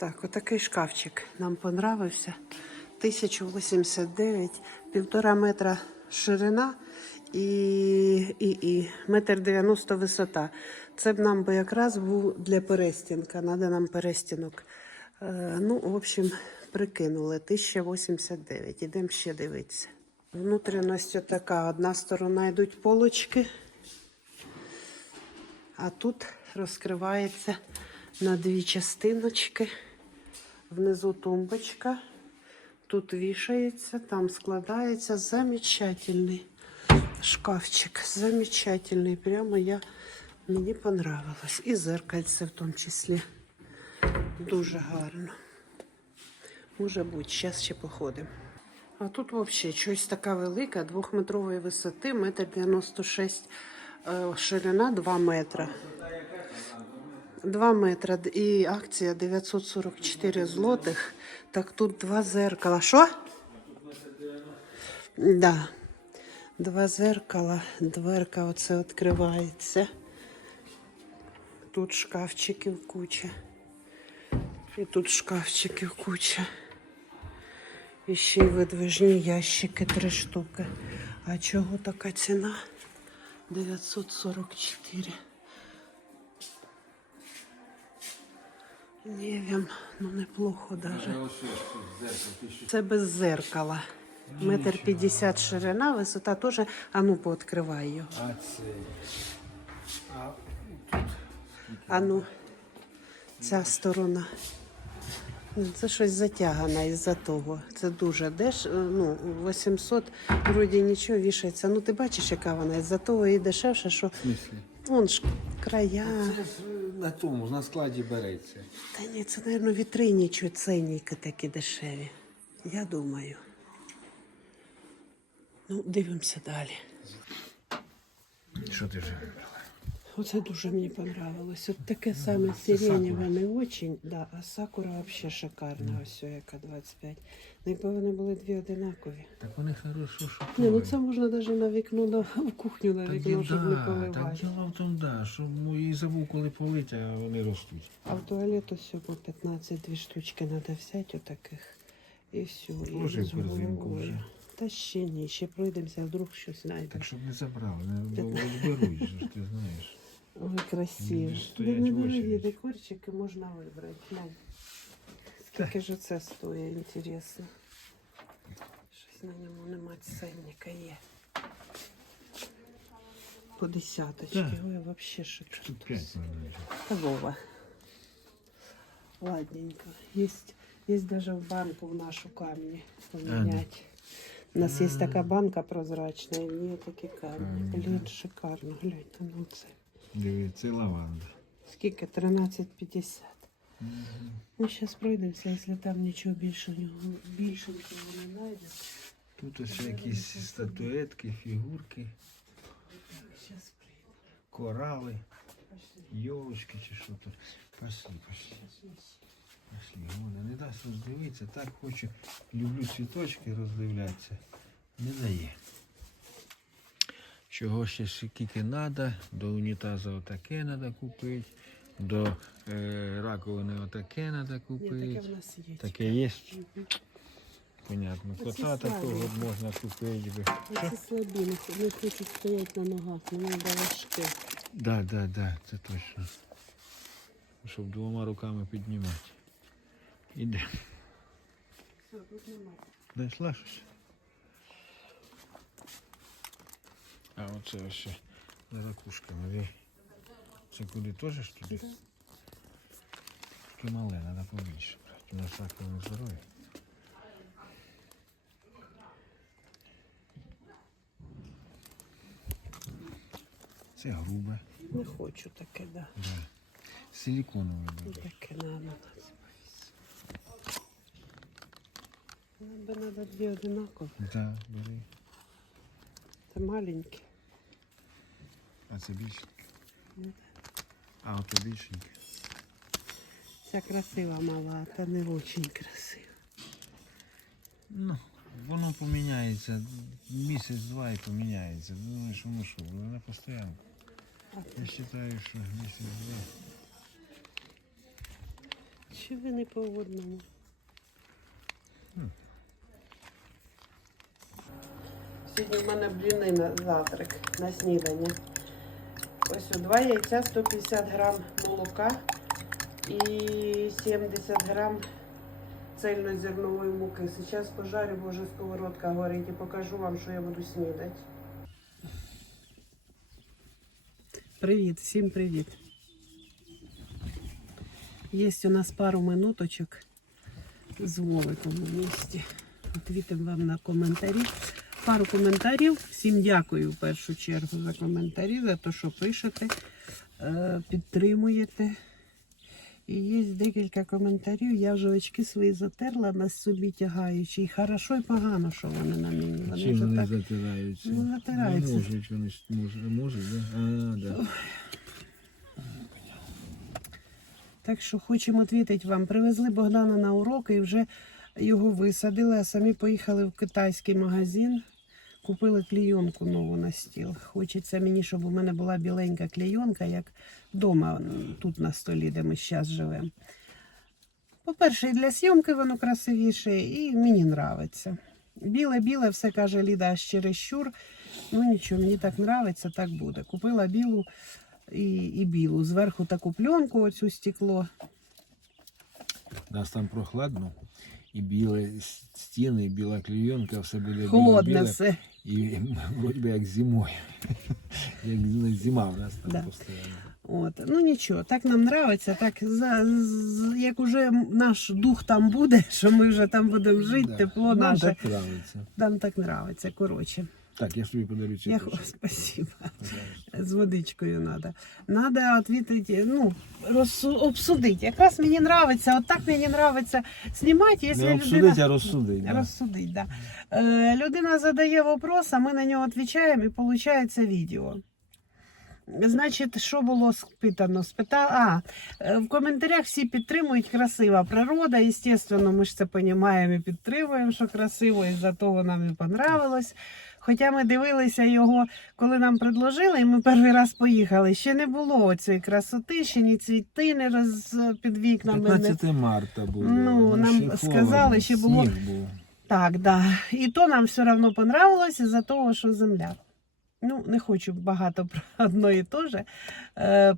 Так, отакий шкафчик нам понравився. 1089, півтора метра ширина і, і, і метр 90 висота. Це б нам би якраз був для перестінка. Надо нам перестінок. Е, ну, в общем, прикинули 1089. Ідемо ще дивитися. Внутрішність така. Одна сторона йдуть полочки, а тут розкривається на дві частиночки. Внизу тумбочка. Тут вішається, там складається. Замечательний шкафчик. Замечательний. Прямо я мені понравилось. І зеркальце в тому числі. Дуже гарно. Може бути, зараз ще походимо. А тут взагалі щось така велика, двохметрової висоти, метр 96 е, ширина 2 метра. 2 метра і акція 944 злотих. Так тут два зеркала. Що? Да. Два зеркала, дверка оце відкривається. Тут шкафчиків куча. І тут шкафчиків куча. І ще й видвижні ящики три штуки. А чого така ціна? 944. Не wiem, ну неплохо даже. Це без зеркала. Метр п'ятдесят ширина, висота теж. А ну пооткривай його. А це. А А ну, ця сторона. Ну, Це щось затягане із-за того. Це дуже деш... ну, 800, вроді нічого вішається. Ну ти бачиш, яка вона із-за того і дешевше, що вон ж края. Це ж на тому, на складі береться. Та ні, це, мабуть, вітрині чуть ценники такі дешеві. Я думаю. Ну, дивимося далі. Що ти вже? Оце дуже мені понравилось. От таке саме сиренєве не очень, да, а сакура взагалі шикарна, ось яка 25. Ну, якби вони були дві одинакові. Так вони хорошо що Ні, ну це можна навіть на вікно, на, в кухню на Так, вікно, щоб не да, так поливати. діло в тому, да, що ну, і забув, коли полить, а вони ростуть. А в туалет ось по 15 дві штучки треба взяти отаких. І все. І Положи з корзинку головою. вже. Та ще ні, ще пройдемося, вдруг щось знайдемо. Так щоб не забрали, не бо беруть, же ж ти знаєш. Ой, красиво. Очередь. декорчики можна вибрати. Глянь. Скільки ж це стоїть, інтересно. Щось на ньому нема ценника є. По десяточки. Ой, вообще шикарно. Вова. Ладненько. Есть, есть даже в банку в нашу камни поменять. У нас есть такая банка прозрачная, и в ней такие камни. Блин, шикарно. Гляньте, ну це. Це лаванда. Скільки? 13,50. Ну, зараз пройдемося, якщо там нічого більше, більше не знайдемо. Тут ось якісь статуетки, фігурки, корали, йолочки чи що тут. Пошли, пошли. Пошли, Года, не дасть роздивитися, так хочу, люблю цвіточки роздивлятися. Не дає. Чого ще скільки треба, до унітазу отаке треба купити, до е, раковини отаке треба Ні, таке в нас є. Таке є, понятно. Кота такого можна купити. Оці слабі, не- не хочуть стояти на ногах, треба важке. Да, да, да, це точно. Щоб двома руками піднімати. Іде. Знайшла щось? А оце ось за ракушками. Де? Це куди теж ж туди? Да. Таке мале, треба побільше брати. У нас раковина здоров'я. Це грубе. Не хочу таке, да. Да. Силіконове буде. таке на нас. Нам би треба дві одинакові. Да, бери. Це маленькі. А це більшеньке. Ну, А, ото більшеньке. Ця красива мала, а та не дуже красива. Ну, воно поміняється. Місяць-два і поміняється. Думаєш, воно що, воно постійно. А Я вважаю, що місяць-два. Чи ви не по одному? Сьогодні в мене бліни на завтрак, на снідання. Ось о, два яйця, 150 грам молока і 70 грам цельнозернової муки. Зараз пожарю, бо вже сковородка горить і покажу вам, що я буду снідати. Привіт, всім привіт. Є у нас пару минуточок з Вовиком у місті. Відвітимо вам на коментарі. Пару коментарів. Всім дякую в першу чергу за коментарі, за те, що пишете, е, підтримуєте. І є декілька коментарів. Я вже очки свої затерла на собі тягаючи. І хорошо і погано, що вони на мені. Вони Чим вони так затираються? Ну, затираються. Не можуть вони, ж- може, можуть, да? А, да. Так що хочемо відповідати вам. Привезли Богдана на уроки і вже його висадили, а самі поїхали в китайський магазин. Купили клейонку нову на стіл. Хочеться мені, щоб у мене була біленька клейонка, як вдома тут на столі, де ми зараз живемо. По-перше, і для зйомки воно красивіше, і мені подобається. Біле-біле, все каже Ліда, аж чересчур. Ну нічого, мені так подобається, так буде. Купила білу і, і білу. Зверху таку пленку, оцю стекло. Нас там прохладно, і біле стіни, і біла клейонка, все буде Холодне біле-біле. все. І вроді би як зимою. як зима в нас там Да. постійно. От. Ну нічого, так нам подобається, так за, з- як уже наш дух там буде, що ми вже там будемо жити, Да. тепло Нам наше. так нравиться. Нам так подобається. Коротше, Так, я ж тобі подарю я цю хо- спасибо. З водичкою треба. Треба відвідати, ну, роз, обсудити. Якраз мені подобається, от так мені подобається знімати, якщо Не людина... обсудить, а розсудить. Да. Да. Е, людина задає вопрос, а ми на нього відповідаємо і виходить відео. Значить, що було спитано? Спита... А, е, в коментарях всі підтримують красива природа. Звісно, ми ж це розуміємо і підтримуємо, що красиво, і за того нам і понравилось. Хоча ми дивилися його, коли нам предложили, і ми перший раз поїхали. Ще не було цієї красоти, ще ні цвіти не роз під вікнами. не 15 марта було. Ну, нам ще сказали, холодно, ще було- сніг був. Так, да. І то нам все одно понравилось із-за того, що земля. Ну, не хочу багато про одно і то же. Е,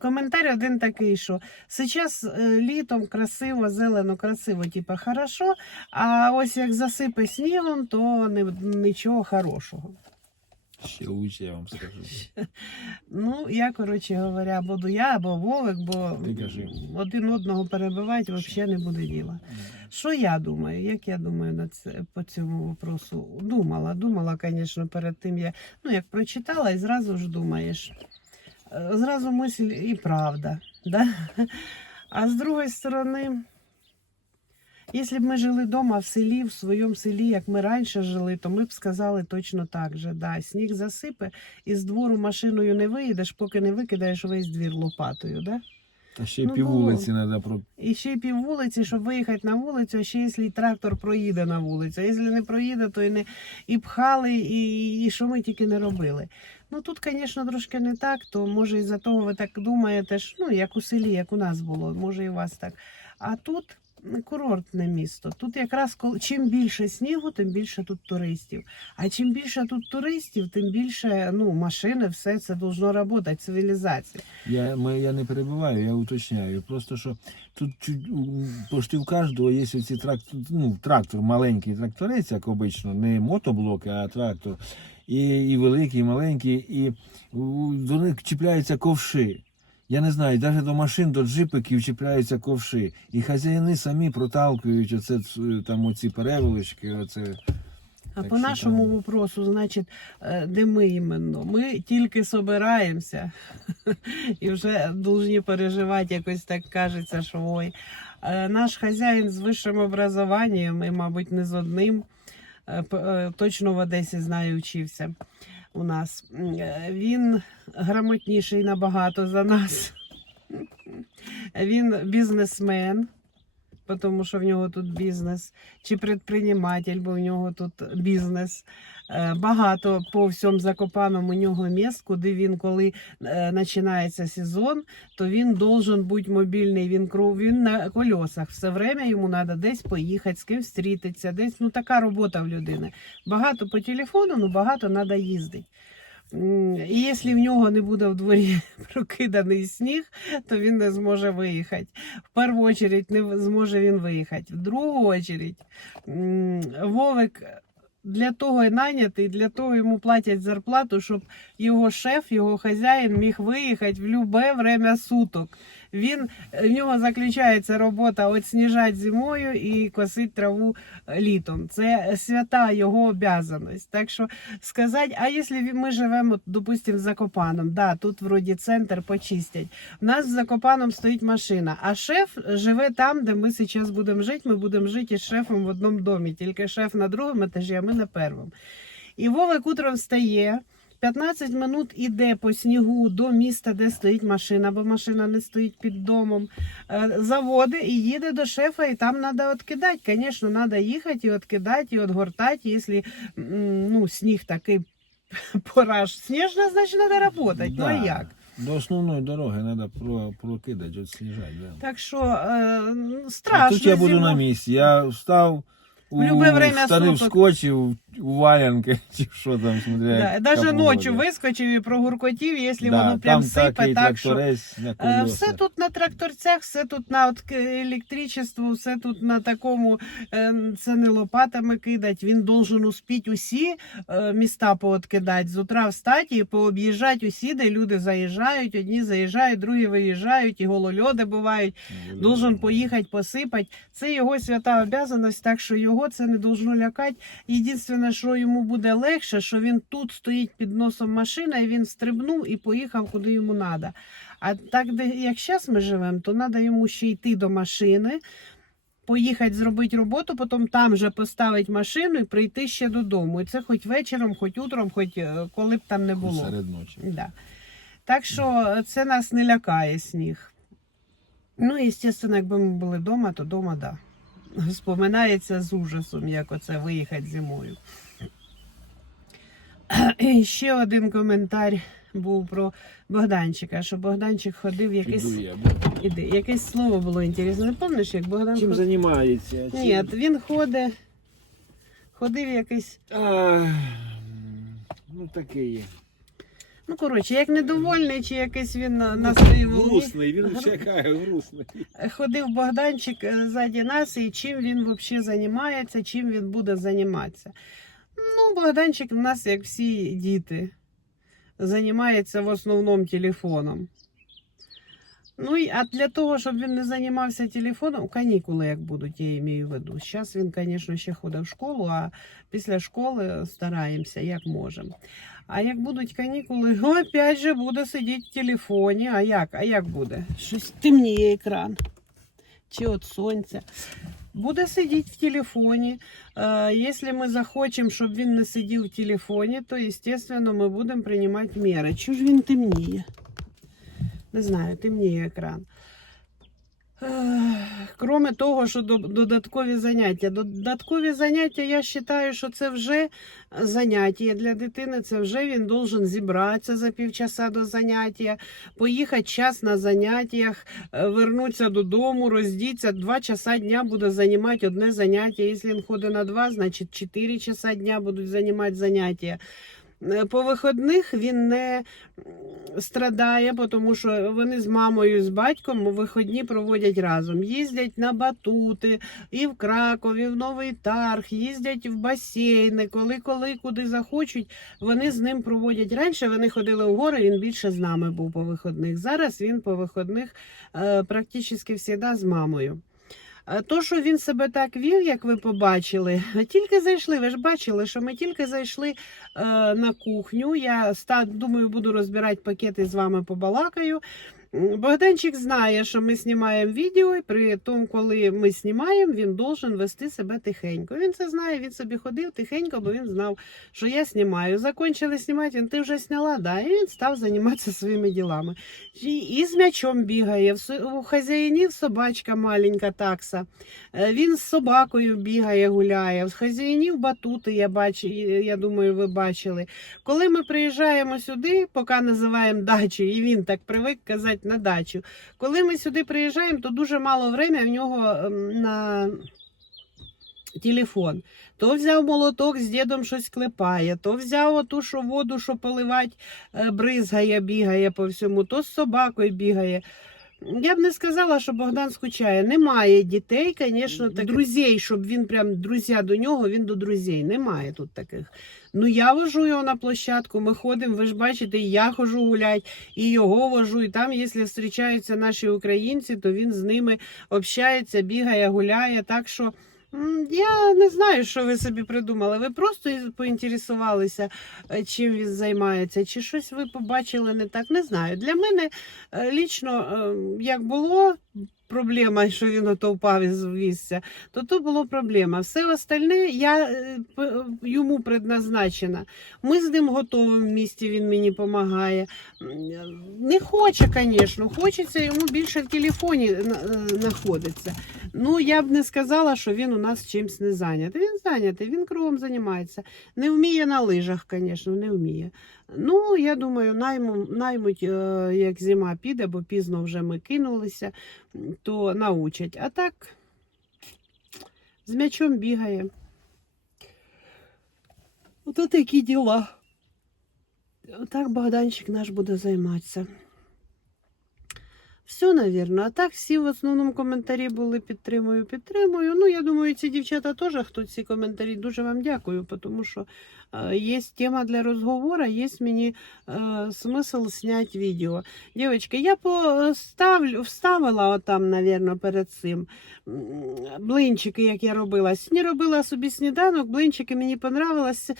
коментар один такий, що зараз е, літом красиво, зелено, красиво, типа хорошо, а ось як засипе снігом, то не, нічого хорошого. Ще лучше, я вам скажу. Ну, я, коротше говоря, буду я або Вовик, бо Ти кажи. один одного перебивати взагалі не буде діла. Що я думаю? Як я думаю на це по цьому вопросу? Думала, думала, звісно, перед тим я ну як прочитала, і зразу ж думаєш. Е, Зразу мисль і правда. Да? А з другої сторони, якщо б ми жили вдома в селі, в своєму селі, як ми раніше жили, то ми б сказали точно так же. Да, сніг засипе, і з двору машиною не виїдеш, поки не викидаєш весь двір лопатою. Да? Та ще й Ну, пів вулиці треба про І ще й пів вулиці, щоб виїхати на вулицю, а ще якщо трактор проїде на вулицю. А якщо не проїде, то і не і пхали, і, і що ми тільки не робили. Ну тут, звісно, трошки не так, то може із-за того ви так думаєте, ж, ну як у селі, як у нас було, може і у вас так. А тут курортне місто. Тут якраз чим більше снігу, тим більше тут туристів. А чим більше тут туристів, тим більше ну, машини, все це должно працювати, цивілізація. Я, ми, я не перебиваю, я уточняю. Просто що тут чуть, у- в кожного є оці трактор, ну, трактор, маленький тракторець, як обично, не мотоблоки, а трактор. І, і великий, і маленький, і до них чіпляються ковши. Я не знаю, навіть до машин, до джипиків чіпляються ковши. І хазяїни самі проталкують оце там оці перевелички, оце. А Так по нашому там- вопросу, значить, е, де ми іменно? Ми тільки собираємося і вже повинні переживати, якось так кажеться, що ой. Е, Наш хазяїн з вищим образованням, і, мабуть, не з одним, е, е, точно в Одесі знаю, вчився у нас. Е, Він грамотніший набагато за нас. Він бізнесмен. Тому що в нього тут бізнес, чи предприниматель, бо в нього тут бізнес. Е, Багато по всьому Закопаному у нього місць, куди він, коли е, починається сезон, то він должен бути мобільний. Він він на колесах. Все время йому треба десь поїхати, з ким зустрітися, десь ну така робота в людини. Багато по телефону, ну багато треба їздити. Якщо в нього не буде в дворі прокиданий сніг, то він не зможе виїхати. В першу чергу не зможе він виїхати. В другу чергу Вовик для того і нанятий, для того йому платять зарплату, щоб його шеф, його хазяїн міг виїхати в будь-яке время суток. Він, в нього заключається робота от сніжати зимою і косити траву літом. Це свята його обязанность. Так що сказати, а якщо ми живемо, допустимо, в Закопаном, да, тут вроді центр почистять. У нас в Закопаном стоїть машина, а шеф живе там, де ми зараз будемо жити. Ми будемо жити із шефом в одному домі, тільки шеф на другому етажі, а ми на першому. І Вовик утром встає. 15 минут іде по снігу до міста, де стоїть машина, бо машина не стоїть під домом. Е, Заводи і їде до шефа, і там треба відкидати. Звісно, треба їхати і відкидати, і відгортати. Якщо ну, сніг такий пора ж сніжна, значить треба працювати. Ну а як? До основної дороги треба прокидати, от сніжати. Да. Так що е, ну, А тут я буду зимою. на місці. Я встав у любе время старий суток. вскочив у валянки, чи що там, смотря. Да, Даже ночі вискочив і прогуркотів, якщо Да, воно прям сипе, так що. Е, колесах. Все тут на тракторцях, все тут на електричеству, все тут на такому, е, це не лопатами кидать. Він должен успіть усі е, міста пооткидати, з утра встати і пооб'їжджати усі, де люди заїжджають. Одні заїжджають, другі виїжджають, і голольоди бувають. Должен поїхати посипати. Це його свята обязаність, так що його це не должно лякати. Єдине, що йому буде легше, що він тут стоїть під носом машина, і він стрибнув і поїхав куди йому треба. А так, де як зараз ми живемо, то треба йому ще йти до машини. Поїхати зробити роботу, потім там же поставити машину і прийти ще додому. І це хоч вечором, хоч утром, хоч е, коли б там не було. Серед ночі. Да. Так що це нас не лякає сніг. Ну, і, звісно, якби ми були вдома, то вдома, да. Споминається з ужасом, як оце виїхати зимою. І ще один коментар був про Богданчика, що Богданчик ходив якесь. Я. Іди, якесь слово було інтересне. Не пам'ятаєш, як Богдан Чим ходив? займається? Чим- Ні, він ходить. Ходив якийсь. А, ну таке є. Ну, коротше, як недовольний, чи якийсь він на, на своїй. Грустний, він чекає, грустний. ходив Богданчик е, ззаді нас, і чим він взагалі займається, чим він буде займатися. Ну, Богданчик в нас, як всі діти, займається в основному телефоном. Ну, а для того, щоб він не займався телефоном, канікули як будуть, я маю в виду. Зараз він, звісно, ще ходить в школу, а після школи стараємося, як можемо. А як будуть канікули, опять же буде сидіти в телефоні. А як? А як буде? Щось темніє екран. Чи от сонця. Буде сидіти в телефоні. Якщо ми захочемо, щоб він не сидів в телефоні, то, звісно, ми будемо приймати міри. Чого ж він темніє? Не знаю, темніє екран. Кроме того, що додаткові заняття. Додаткові заняття, я вважаю, що це вже заняття для дитини. Це вже він должен зібратися за півчаса до заняття, поїхати час на заняттях, е, вернутися додому, роздіться. Два часа дня буде займати одне заняття. Якщо він ходить на два, значить 4 часа дня будуть займати заняття. Е, По виходних він не страдає, тому що вони з мамою, з батьком виходні проводять разом. Їздять на батути і в Кракові, і в Новий Тарг, їздять в басейни, коли, коли куди захочуть, вони з ним проводять. Раніше вони ходили в гори, він більше з нами був по виходних. Зараз він по виходних е, практично завжди з мамою. То, що він себе так вів, як ви побачили, тільки зайшли. Ви ж бачили, що ми тільки зайшли е, на кухню. Я думаю, буду розбирати пакети з вами побалакаю. Богданчик знає, що ми знімаємо відео, і при тому, коли ми знімаємо, він должен вести себе тихенько. Він це знає, він собі ходив тихенько, бо він знав, що я знімаю. Закончили знімати, він ти вже зняла, да, і він став займатися своїми ділами. І, і з м'ячом бігає. У хазяїнів собачка маленька такса. Е, Він з собакою бігає, гуляє. В хазяїнів батути, я бачу, я думаю, ви бачили. Коли ми приїжджаємо сюди, поки називаємо дачу, і він так привик казати на дачу. Коли ми сюди приїжджаємо, то дуже мало времени в нього ем, на телефон. То взяв молоток з дідом щось клепає, то взяв оту що воду, що поливать, е, бризгає, бігає по всьому, то з собакою бігає. Я б не сказала, що Богдан скучає. Немає дітей, звісно, так друзей, щоб він прям друзі до нього, він до друзей. Немає тут таких. Ну я вожу його на площадку, ми ходимо, ви ж бачите, і я хожу гулять, і його вожу. І там, якщо зустрічаються наші українці, то він з ними общається, бігає, гуляє. Так що я не знаю, що ви собі придумали. Ви просто поінтересувалися, е, чим він займається, чи щось ви побачили не так. Не знаю. Для мене е, лічно, е, як було. Проблема, що він ото впав із вісця, то то було проблема. Все остальне я е, йому предназначена. Ми з ним готовим в місті, він мені допомагає. Не хоче, звісно, хочеться йому більше в телефоні е, знаходиться. Ну, я б не сказала, що він у нас чимось не зайнятий. Він зайнятий, він кругом займається. Не вміє на лижах, звісно, не вміє. Ну, я думаю, найму, наймуть, е, як зима піде, бо пізно вже ми кинулися, то научать. А так, з м'ячом бігає. Ото такі діла. Так Богданчик наш буде займатися. Все, навірно. А так всі в основному коментарі були підтримую, підтримую. Ну, я думаю, ці дівчата теж, хто ці коментарі, дуже вам дякую, тому що е, є тема для розговору, є мені е, смисл зняти відео. Дівчатки, я поставлю, вставила отам, навірно, перед цим блинчики, як я робила. Сьогодні робила собі сніданок, блинчики мені понравились,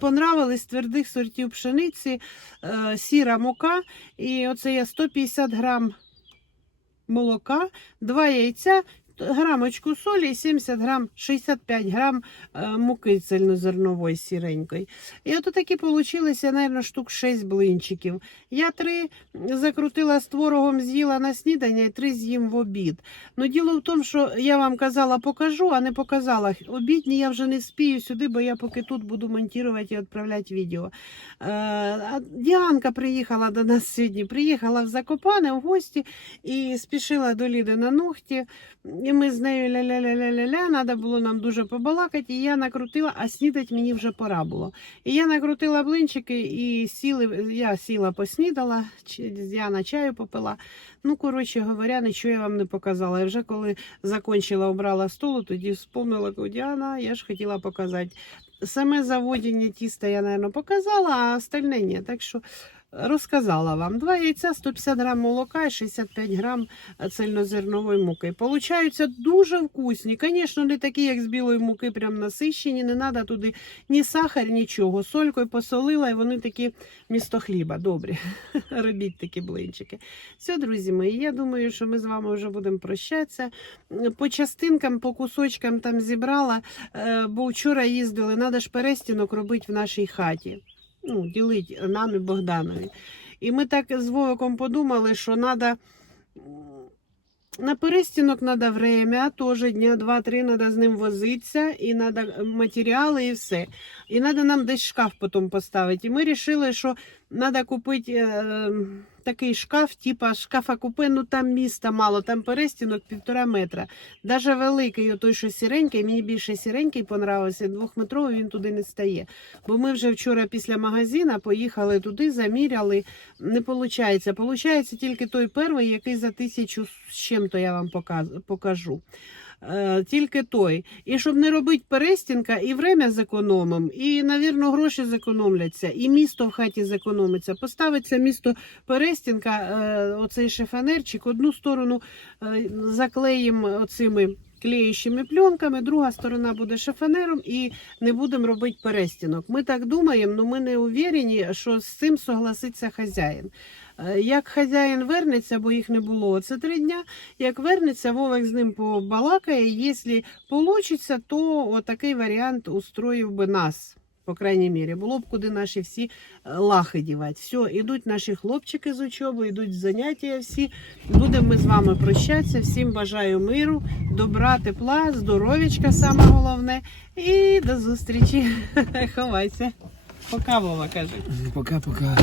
понравились твердих сортів пшениці, е, сіра мука. І оце я 150 грам молока, два яйця, грамочку солі і 70 грам, 65 грам е, муки цельнозернової сіренької. І от такі получилися, мабуть, штук 6 блинчиків. Я три закрутила з творогом, з'їла на снідання і три з'їм в обід. Ну, діло в тому, що я вам казала, покажу, а не показала. Обідні я вже не спію сюди, бо я поки тут буду монтувати і відправляти відео. Е, Діанка приїхала до нас сьогодні, приїхала в Закопане в гості і спішила до Ліди на ногті. І ми з нею ля-ля-ля-ля-ля-ля, треба було нам дуже побалакати, і я накрутила, а снідати мені вже пора було. І я накрутила блинчики і сіли, я сіла, поснідала, чи- Діана чаю попила. Ну, коротше говоря, нічого я вам не показала. І вже коли закончила, обрала столу, тоді вспомнила, Діана, я ж хотіла показати. Саме заводіння тіста я, мабуть, показала, а остальне ні. Так що розказала вам. Два яйця, 150 грам молока і 65 грам цельнозернової муки. Получаються дуже вкусні. Звісно, не такі, як з білої муки, прям насищені. Не треба туди ні сахар, нічого. Солькою посолила, і вони такі місто хліба. Добрі. Робіть такі блинчики. Все, друзі мої, я думаю, що ми з вами вже будемо прощатися. По частинкам, по кусочкам там зібрала, е, бо вчора їздили, треба ж перестінок робити в нашій хаті. Ну, ділить нам і Богданові. І ми так з Вовиком подумали, що треба. На перестінок треба время, теж дня два-три треба з ним возитися, і треба матеріали і все. І треба нам десь шкаф потім поставити. І ми вирішили, що треба купити е, такий шкаф, типа шкафа купе, ну там міста мало, там перестінок півтора метра. Даже великий, той, що сіренький, мені більше сіренький понравився, двохметровий він туди не стає. Бо ми вже вчора після магазина поїхали туди, заміряли. Не виходить. Получається тільки той перший, який за тисячу з чим-то я вам покажу. Е, Тільки той. І щоб не робити перестінка, і время зекономимо, і, навірно, гроші зекономляться, і місто в хаті зекономиться. Поставиться місто перестінка, е, оцей шифонерчик, одну сторону е, заклеїмо оцими клеючими пленками, друга сторона буде шифонером і не будемо робити перестінок. Ми так думаємо, але ми не уверені, що з цим согласиться хазяїн. Е, Як хазяїн вернеться, бо їх не було це три дня. Як вернеться, Вовик з ним побалакає. Якщо вийде, то отакий варіант устроїв би нас. По крайній мірі, було б куди наші всі е, лахи дівати. Все, ідуть наші хлопчики з учоби, йдуть заняття всі. Будемо ми з вами прощатися. Всім бажаю миру, добра, тепла, здоров'ячка, саме головне. І до зустрічі. Ховайся. Пока, Вова, каже. Пока-пока.